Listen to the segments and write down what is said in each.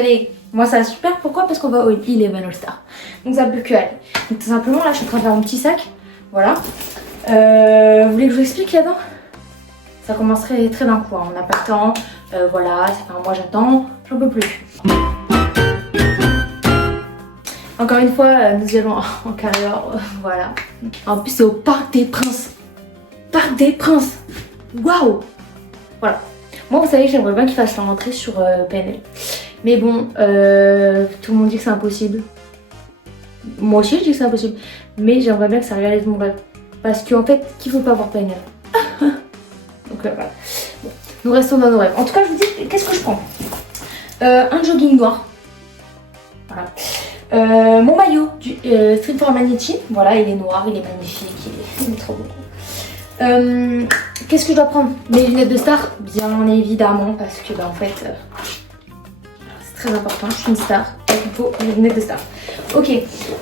aller. Moi ça va super, pourquoi? Parce qu'on va au Eleven All Star. Donc ça peut que aller. Donc tout simplement là je suis en train de faire mon petit sac. Voilà. Vous voulez que je vous explique là-dedans? Ça commencerait très d'un coup, hein. On n'a pas le temps. Voilà, ça fait un mois j'attends, j'en peux plus. Encore une fois, nous y allons en carrière, voilà. En plus c'est au Parc des Princes. Parc des Princes. Waouh. Voilà. Moi vous savez j'aimerais bien qu'il fasse la rentrée sur PNL. Mais bon, tout le monde dit que c'est impossible. Moi aussi je dis que c'est impossible. Mais j'aimerais bien que ça réalise mon rêve. Parce qu'en fait, qui veut pas voir PNL? Donc voilà. Bon, nous restons dans nos rêves. En tout cas, je vous dis, qu'est-ce que je prends? Un jogging noir. Voilà. Mon maillot du Street for Magnetti. Voilà, il est noir, il est magnifique, il est trop beau. Qu'est-ce que je dois prendre? Mes lunettes de star? Bien évidemment, parce que en fait, c'est très important. Je suis une star, donc il faut mes lunettes de star. Ok.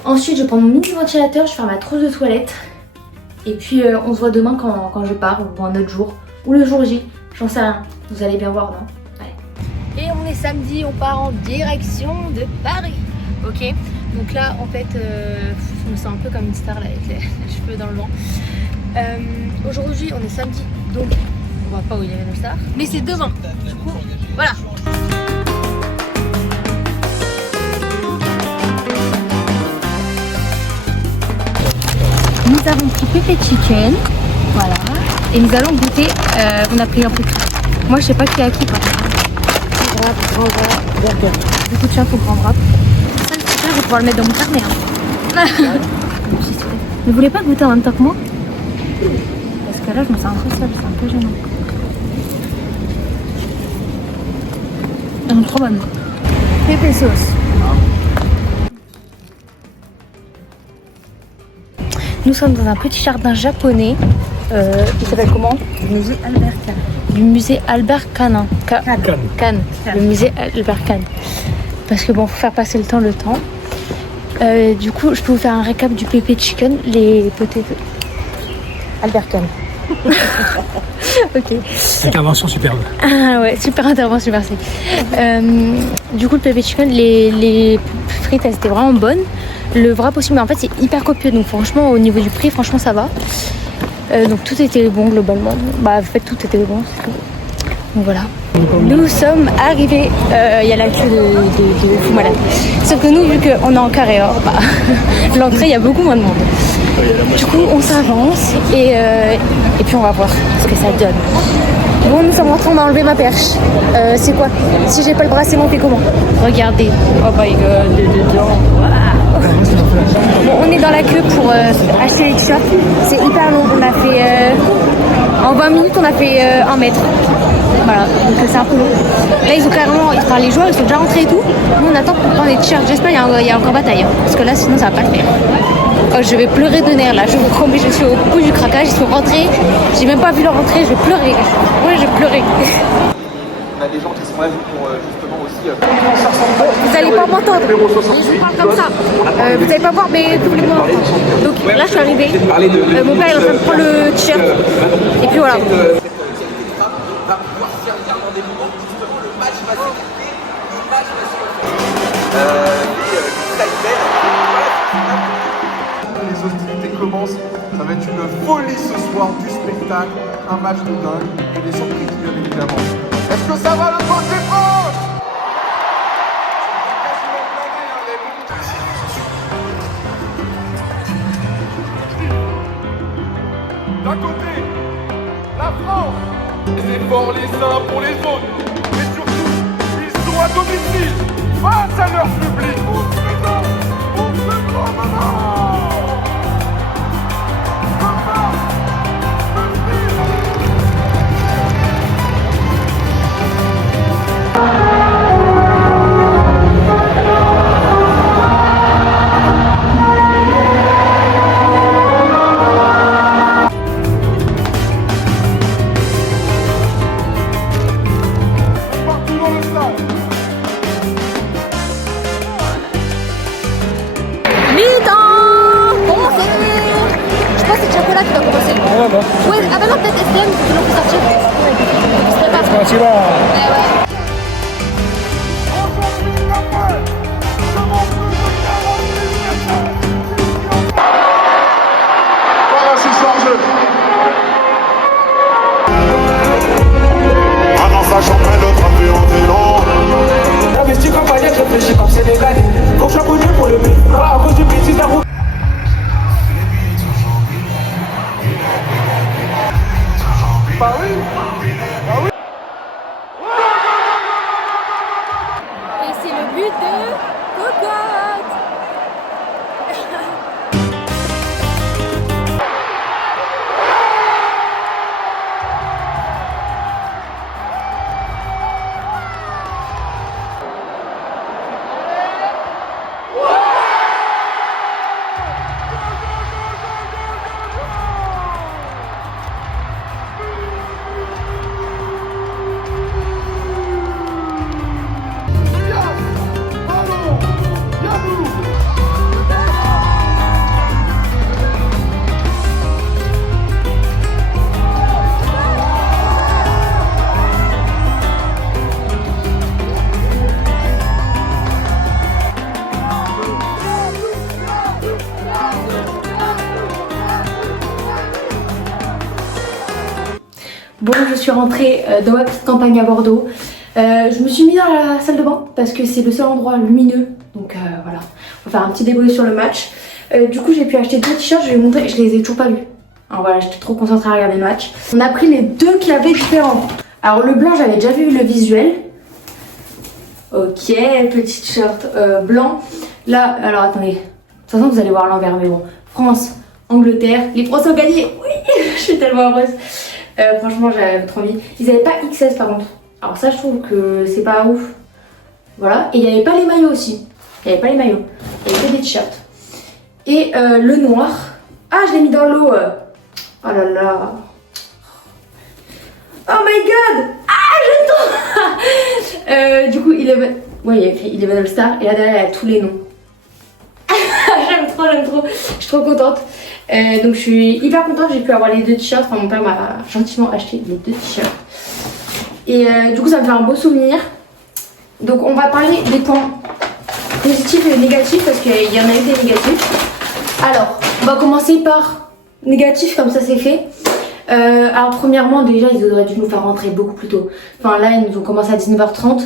Ensuite, je prends mon mini ventilateur, je vais faire ma trousse de toilette. Et puis on se voit demain quand je pars, ou un autre jour, ou le jour J, j'en sais rien. Vous allez bien voir, non? Ouais. Et on est samedi, on part en direction de Paris. Ok. Donc là, en fait, je me sens un peu comme une star là, avec les cheveux dans le vent. Aujourd'hui, on est samedi, donc on va pas où il y avait nos stars. Mais c'est demain. Du coup, voilà. Nous avons pris Pépé Chicken, voilà, et nous allons goûter, on a pris un peu tout. Moi je sais pas qui est à qui par contre. Grand wrap, burger. Du coup tiens, faut prendre wrap. Ça le super, je vais pouvoir le mettre dans mon carnet. Hein. Ne voulez pas goûter en même temps que moi? Parce que là je me sens un peu seule, c'est un peu gênant. Elles sont trop bonnes. Pépé sauce. Nous sommes dans un petit jardin japonais. Il s'appelle comment? Du musée Albert Kahn. Du musée Albert Kahn. Kahn. Le musée Albert Kahn. Parce que bon, faut faire passer le temps. Du coup, je peux vous faire un récap du Pépé Chicken, les potatoes. Albert Kahn. Ok. Intervention superbe. Ah ouais, super intervention, merci. Du coup, le Pépé Chicken, les frites, elles étaient vraiment bonnes. Le wrap aussi, mais en fait c'est hyper copieux, donc franchement au niveau du prix, franchement ça va. Donc tout était bon globalement. Bah en fait tout était bon. Donc voilà. Nous sommes arrivés, il y a la queue de fou malade. Sauf que nous, vu qu'on est en carré or, bah, l'entrée il y a beaucoup moins de monde. Du coup on s'avance et puis on va voir ce que ça donne. Bon, nous sommes en train d'enlever ma perche. C'est quoi? Si j'ai pas le bracelet, on fait comment? Regardez. Oh my god, dedans. Wow. Bon, on est dans la queue pour acheter les t-shirts. C'est hyper long. On a fait en 20 minutes, on a fait 1 mètre. Voilà, donc c'est un peu long. Là, ils ont carrément, enfin, les joueurs, ils sont déjà rentrés et tout. Nous, on attend pour prendre les t-shirts. J'espère qu'il y a encore bataille, hein, parce que là, sinon, ça va pas le faire. Oh, je vais pleurer de nerfs là, je vous promets, je suis au bout du craquage, ils sont rentrés, j'ai même pas vu leur rentrée, je vais pleurer. Ouais, je vais pleurer. On a des gens qui sont là pour justement aussi... Vous allez pas m'entendre, mais je vous parle comme ça. Vous allez pas voir, mais vous voulez m'entendre. Donc là, je suis arrivée, mon père il est en train de prendre le t-shirt, et puis voilà. Les hostilités commencent, ça va être une folie ce soir, du spectacle, un match de dingue et des surprises bien évidemment. Est-ce que ça va le côté proche? D'un côté, la France, les efforts les uns pour les autres, mais surtout, ils sont à domicile, face à leur public. Au plus grand moment. Ouais, ah bah non, peut-être SDM, c'est toujours plus sortir. C'est pas. Tu vas. Ouais. suis rentrée dans ma petite campagne à Bordeaux. Je me suis mis dans la salle de bain parce que c'est le seul endroit lumineux. Donc voilà, on va faire un petit débrief sur le match. Du coup j'ai pu acheter 2 t-shirts, je vais vous montrer, je les ai toujours pas vus. Alors voilà, j'étais trop concentrée à regarder le match. On a pris les 2 clavets différents. Alors le blanc, j'avais déjà vu le visuel. Ok, petit t-shirt blanc. Là, alors attendez. De toute façon, vous allez voir l'envers, mais bon. France, Angleterre. Les Français ont gagné. Oui, je suis tellement heureuse. Franchement, j'avais trop envie. Ils avaient pas XS par contre. Alors ça, je trouve que c'est pas ouf. Voilà. Et il n'y avait pas les maillots aussi. Il n'y avait pas les maillots. Il y avait que des t-shirts. Et le noir. Ah, je l'ai mis dans l'eau. Oh là là. Oh my god. Ah, j'aime trop. Du coup, il est... Ouais, il y a écrit Eleven All Star. Et là derrière, il y a tous les noms. J'aime trop, j'aime trop. Je suis trop contente. Donc je suis hyper contente. J'ai pu avoir les 2 t-shirts. Enfin, mon père m'a gentiment acheté les 2 t-shirts. Et du coup, ça me fait un beau souvenir. Donc on va parler des points positifs et négatifs parce qu'il y en a eu des négatifs. Alors, on va commencer par négatif, comme ça c'est fait. Alors premièrement, déjà ils auraient dû nous faire rentrer beaucoup plus tôt. Enfin là, ils nous ont commencé à 19h30.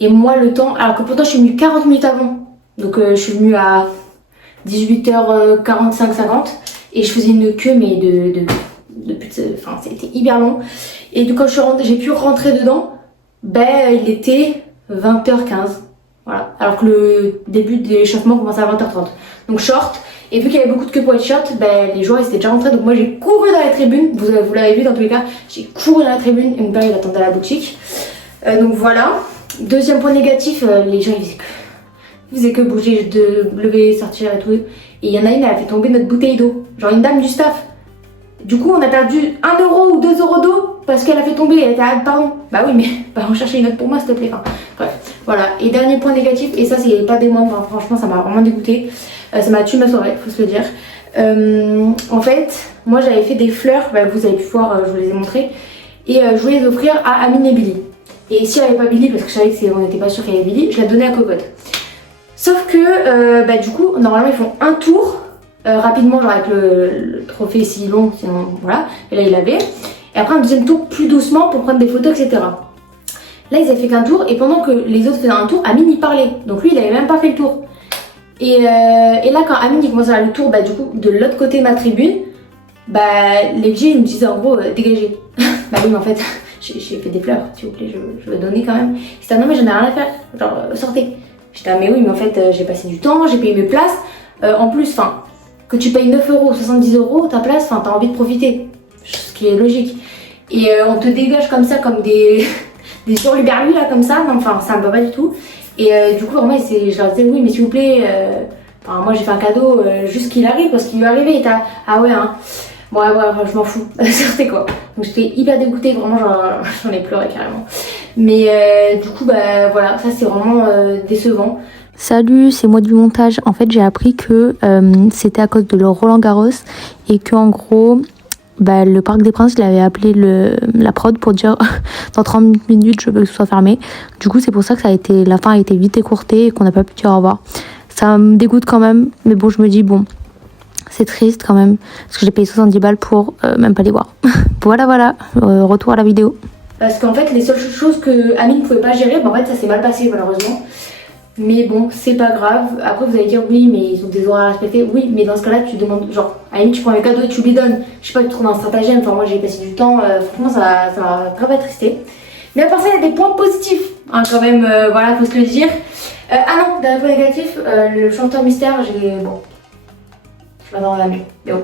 Et moi le temps, alors que pourtant je suis venue 40 minutes avant. Donc je suis venue à 18h45, 50. Et je faisais une queue mais enfin c'était hyper long. Et du coup quand j'ai pu rentrer dedans, ben il était 20h15. Voilà. Alors que le début de l'échauffement commençait à 20h30. Donc short. Et vu qu'il y avait beaucoup de queue pour les t-shirts, ben, les joueurs ils étaient déjà rentrés. Donc moi j'ai couru dans la tribune. Vous l'avez vu dans tous les cas. J'ai couru dans la tribune et mon père il attendait à la boutique. Donc voilà. Deuxième point négatif, les gens ils faisaient que bouger, de lever, sortir et tout. Et il y en a une, elle a fait tomber notre bouteille d'eau. Genre une dame du staff. Du coup on a perdu 1 euro ou 2 euros d'eau parce qu'elle a fait tomber. Elle était à pardon. Bah oui mais va rechercher une autre pour moi s'il te plaît. Enfin, bref, voilà. Et dernier point négatif, et ça c'est pas des moindres, hein. Franchement ça m'a vraiment dégoûté. Ça m'a tué ma soirée, faut se le dire. En fait, moi j'avais fait des fleurs, bah, vous avez pu voir, je vous les ai montrées. Et je voulais les offrir à Amine et Billy. Et s'il n'y avait pas Billy, parce que je savais qu'on n'était pas sûr qu'il y avait Billy, je la donnais à Cocotte. Sauf que bah, du coup, normalement ils font un tour rapidement, genre avec le trophée si long, sinon voilà. Et là il l'avait. Et après un deuxième tour plus doucement pour prendre des photos, etc. Là ils avaient fait qu'un tour, et pendant que les autres faisaient un tour, Amine il parlait. Donc lui il avait même pas fait le tour. Et là quand Amine il commençait à faire le tour, bah du coup de l'autre côté de ma tribune, bah les vieux ils me disaient en gros dégagez. Bah oui mais en fait j'ai fait des fleurs, s'il vous plaît, je veux donner quand même. C'était non mais j'en ai rien à faire, genre sortez. J'étais ah mais oui mais en fait j'ai passé du temps, j'ai payé mes places. En plus, enfin, que tu payes 9 euros, 70 euros ta place, enfin t'as envie de profiter. Ce qui est logique. Et on te dégage comme ça, comme des hurluberlus là comme ça, non, enfin ça me va pas du tout. Et du coup vraiment je leur disais oui mais s'il vous plaît, enfin, moi j'ai fait un cadeau juste qu'il arrive parce qu'il lui est arrivé, il était ah ouais hein. Bon ouais, je m'en fous, sortez quoi. Donc j'étais hyper dégoûtée, vraiment j'en ai pleuré carrément. Mais du coup bah voilà, ça c'est vraiment décevant. Salut, c'est moi du montage. En fait j'ai appris que c'était à cause de le Roland Garros et que en gros bah, le Parc des Princes, il avait appelé la prod pour dire dans 30 minutes je veux que ce soit fermé. Du coup c'est pour ça que la fin a été vite écourtée et qu'on n'a pas pu dire au revoir. Ça me dégoûte quand même, mais bon je me dis bon, c'est triste quand même parce que j'ai payé 70 balles pour même pas les voir. Voilà, retour à la vidéo. Parce qu'en fait les seules choses que Amine ne pouvait pas gérer, bah, en fait ça s'est mal passé malheureusement. Mais bon, c'est pas grave. Après, vous allez dire oui, mais ils ont des horaires à respecter. Oui, mais dans ce cas-là, tu demandes, genre, à la limite, tu prends un cadeau et tu lui donnes. Je sais pas, tu trouves un stratagème. Enfin, moi, j'ai passé du temps. Franchement, ça m'a grave attristé. Mais à part ça, il y a des points positifs. Hein, quand même, voilà, faut se le dire. Ah non, d'un point négatif, le chanteur mystère, bon. Je m'attends à la mieux. Mais bon.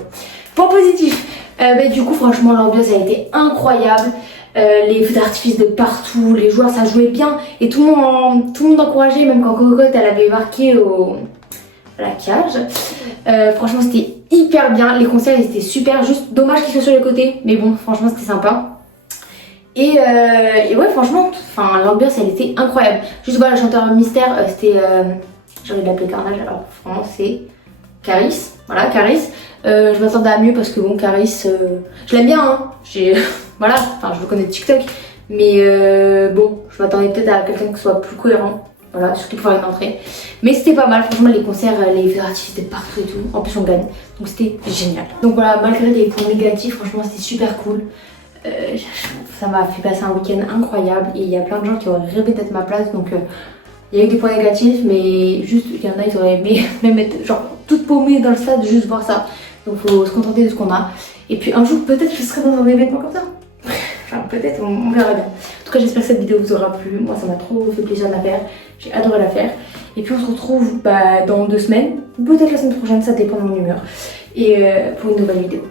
Point positif. Bah, du coup, franchement, l'ambiance a été incroyable. Les feux d'artifice de partout, les joueurs ça jouait bien et tout le monde encourageait, même quand Cocotte elle avait marqué à la cage. Franchement c'était hyper bien, les concerts ils étaient super, juste dommage qu'ils soient sur les côtés, mais bon franchement c'était sympa. Et ouais franchement, l'ambiance elle était incroyable. Juste voilà, le chanteur mystère c'était, j'ai envie de l'appeler Carnage, alors vraiment c'est Caris, voilà Caris. Je m'attendais à mieux parce que bon Caris, je l'aime bien hein, voilà, enfin je le connais de TikTok, mais bon, je m'attendais peut-être à quelqu'un qui soit plus cohérent, voilà, surtout pour une entrée. Mais c'était pas mal, franchement les concerts, les feux d'artifice étaient partout et tout, en plus on gagne, donc c'était génial. Donc voilà, malgré les points négatifs, franchement c'était super cool. Ça m'a fait passer un week-end incroyable et il y a plein de gens qui auraient rêvé d'être à ma place, donc il y a eu des points négatifs, mais juste il y en a ils auraient aimé même être genre toute paumée dans le stade, juste voir ça. Donc faut se contenter de ce qu'on a. Et puis un jour peut-être je serai dans un événement comme ça. Enfin peut-être, on verra bien. En tout cas j'espère que cette vidéo vous aura plu. Moi ça m'a trop fait plaisir de la faire. J'ai adoré la faire. Et puis on se retrouve dans 2 semaines, ou peut-être la semaine prochaine, ça dépend de mon humeur. Et pour une nouvelle vidéo.